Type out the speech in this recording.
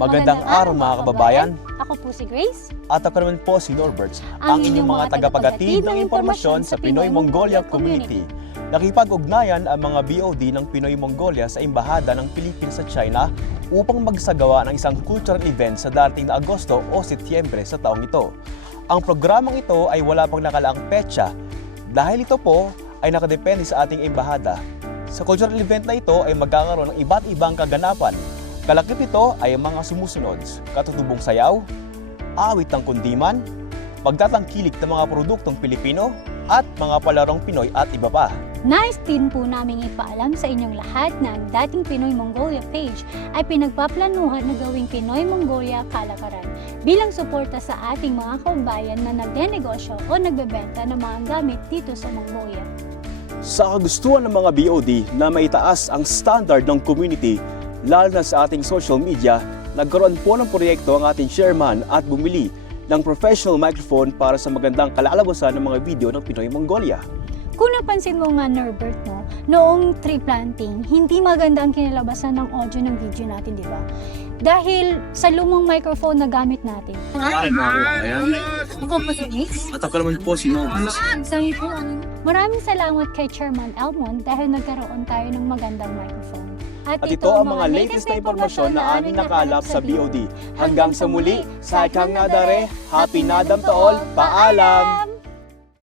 Magandang araw mga kababayan. Ako po si Grace. At ako naman po si Norbert, ang inyong mga tagapagatid ng impormasyon sa Pinoy Mongolia Community. Nakipag-ugnayan ang mga BOD ng Pinoy Mongolia sa Embahada ng Pilipinas sa China upang magsagawa ng isang cultural event sa darating na Agosto o Setyembre sa taong ito. Ang programang ito ay wala pang nakalaang petsa dahil ito po ay nakadepende sa ating embahada. Sa cultural event na ito ay magkakaroon ng iba't ibang kaganapan. Kalakip ito ay mga sumusunod: katutubong sayaw, awit ng kundiman, pagtatangkilik ng mga produktong Pilipino, at mga palarong Pinoy at iba pa. Nais din po namin ipaalam sa inyong lahat na ang dating Pinoy Mongolia page ay pinagpaplanuhan na gawing Pinoy Mongolia Kalakaran bilang suporta sa ating mga kababayan na nagnenegosyo o nagbebenta ng mga gamit dito sa Mongolia. Sa kagustuhan ng mga BOD na maitaas ang standard ng community, lalo na sa ating social media, nagkaroon po ng proyekto ang ating chairman at bumili ng professional microphone para sa magandang kalalabasan ng mga video ng Pinoy Mongolia. Kung napansin mo nga, Norbert, noong tree planting, hindi maganda ang kinalabasan ng audio ng video natin, di ba? Dahil sa lumang microphone na gamit natin. Ako po si Grace. At ako naman po si Norbert. Maraming salamat kay Chairman Elmon dahil nagkaroon tayo ng magandang microphone. At ito ang mga latest na impormasyon na aming nakalap sa BOD. Hanggang sa muli, sa Ikang Nadare, Happy Nadam Taol, paalam!